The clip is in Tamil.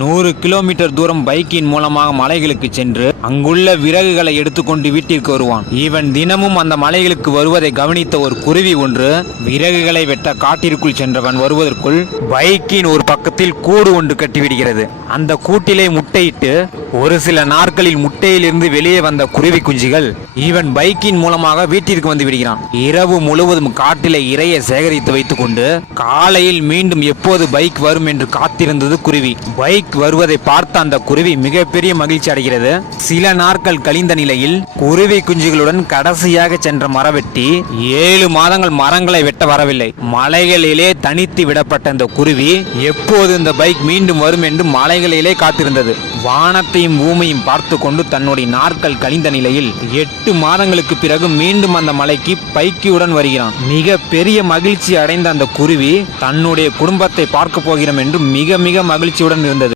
நூறு கிலோமீட்டர் தூரம் பைக்கின் மூலமாக மலைகளுக்கு சென்று அங்குள்ள விறகுகளை எடுத்துக்கொண்டு வீட்டிற்கு வருவான். இவன் தினமும் அந்த மலைகளுக்கு வருவதை கவனித்த ஒரு குருவி ஒன்று விறகுகளை வெட்ட காட்டிற்குள் சென்றவன் வருவதற்குள் பைக்கின் ஒரு பக்கத்தில் கூடு ஒன்று கட்டிவிடுகிறது. அந்த கூட்டிலே முட்டையிட்டு ஒரு சில நாட்களில் முட்டையிலிருந்து வெளியே வந்த குருவி குஞ்சுகள் இவன் பைக்கின் மூலமாக வீட்டிற்கு வந்து விடுகிறான். இரவு முழுவதும் காட்டிலே இரையை சேகரித்து வைத்துக்கொண்டு காலையில் மீண்டும் எப்போது பைக் வரும் என்று காத்திருந்தது குருவி. பைக் வருவதை பார்த்த அந்த குருவி மிகப்பெரிய மகிழ்ச்சி அடைகிறது. சில நாட்கள் கழிந்த நிலையில் குருவி குஞ்சுகளுடன் கடைசியாக சென்ற மரவெட்டி ஏழு மாதங்கள் மரங்களை வெட்ட வரவில்லை. மலைகளிலே தனித்து விடப்பட்ட இந்த குருவி எப்போது இந்த பைக் மீண்டும் வரும் என்று மலைகளிலே காத்திருந்தது. வானத்தை வானத்தையும் பூமியும் பார்த்து கொண்டு தன்னுடைய நாட்கள் கழிந்த நிலையில் எட்டு மாதங்களுக்கு பிறகு மீண்டும் அந்த மலைக்கு பைக்கியுடன் வருகிறான். மிக பெரிய மகிழ்ச்சி அடைந்த அந்த குருவி தன்னுடைய குடும்பத்தை பார்க்க போகிறோம் என்று மிக மிக மகிழ்ச்சியுடன் இருந்தது.